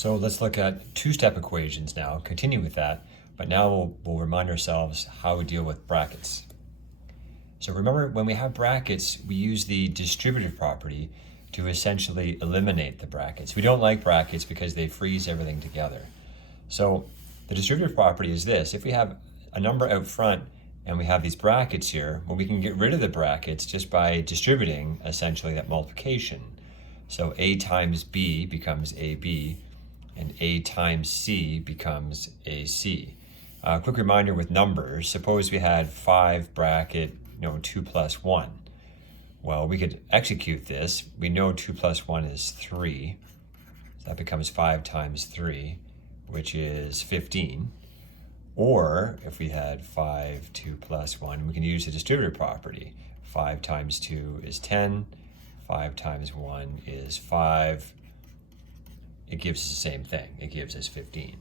So let's look at two-step equations now, continue with that, but now we'll remind ourselves how we deal with brackets. So remember, when we have brackets, we use the distributive property to essentially eliminate the brackets. We don't like brackets because they freeze everything together. So the distributive property is this: if we have a number out front and we have these brackets here, well, we can get rid of the brackets just by distributing essentially that multiplication. So a times b becomes ab, and a times c becomes ac. Quick reminder with numbers: suppose we had 5 bracket 2 plus 1. Well, we could execute this. We know 2 plus 1 is 3. So that becomes 5 times 3, which is 15. Or if we had 5, 2 plus 1, we can use the distributive property. 5 times 2 is 10. 5 times 1 is 5. It gives us the same thing. It gives us 15.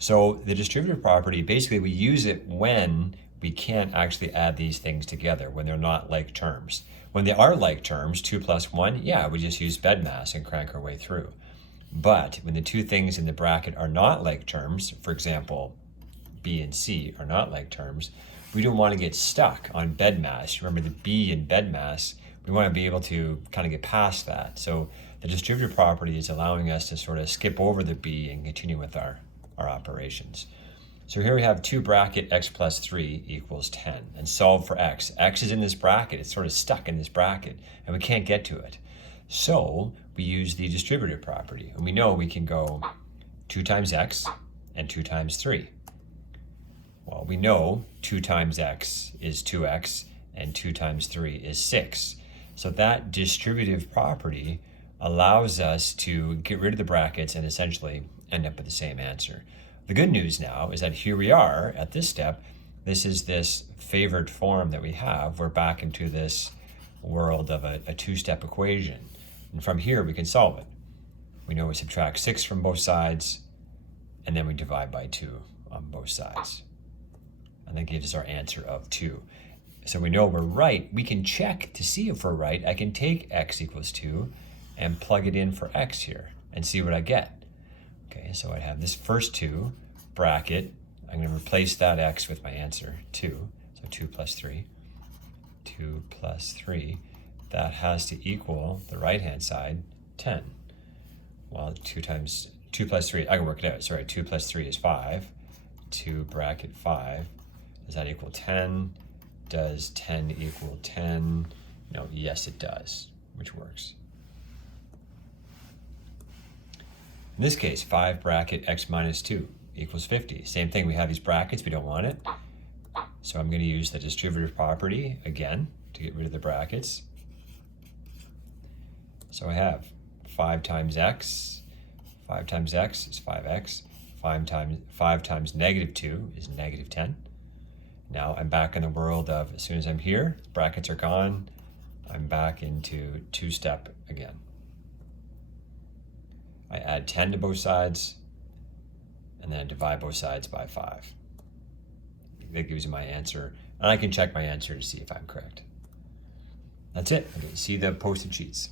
So the distributive property, basically we use it when we can't actually add these things together, when they're not like terms. When they are like terms, 2 plus 1, yeah, we just use bedmass and crank our way through. But when the two things in the bracket are not like terms, for example, B and C are not like terms, we don't want to get stuck on bedmass. Remember the B in bedmass, we want to be able to kind of get past that. So the distributive property is allowing us to sort of skip over the B and continue with our operations. So here we have 2 bracket x plus 3 equals 10, and solve for x. X is in this bracket, it's sort of stuck in this bracket, and we can't get to it. So we use the distributive property, and we know we can go 2 times x and 2 times 3. Well, we know 2 times x is 2x, and 2 times 3 is 6. So that distributive property allows us to get rid of the brackets and essentially end up with the same answer. The good news now is that here we are at this step. This is this favored form that we have. We're back into this world of a two-step equation. And from here we can solve it. We know we subtract 6 from both sides, and then we divide by 2 on both sides. And that gives us our answer of 2. So we know we're right. We can check to see if we're right. I can take x equals 2 and plug it in for x here and see what I get. Okay, so I have this first 2 bracket. I'm going to replace that x with my answer, 2. So 2 plus 3. 2 plus 3. That has to equal the right-hand side, 10. Well, 2 plus 3, I can work it out. Sorry, 2 plus 3 is 5. 2 bracket 5. Does that equal 10? Does 10 equal 10? No, yes it does, which works. In this case, 5 bracket x minus 2 equals 50. Same thing, we have these brackets, we don't want it. So I'm going to use the distributive property again to get rid of the brackets. So I have 5 times x. 5 times x is 5x. 5 times negative 2 is negative 10. Now I'm back in the world of, as soon as I'm here, brackets are gone, I'm back into two-step again. I add 10 to both sides, and then divide both sides by 5. That gives me my answer, and I can check my answer to see if I'm correct. That's it. Okay, see the posted sheets.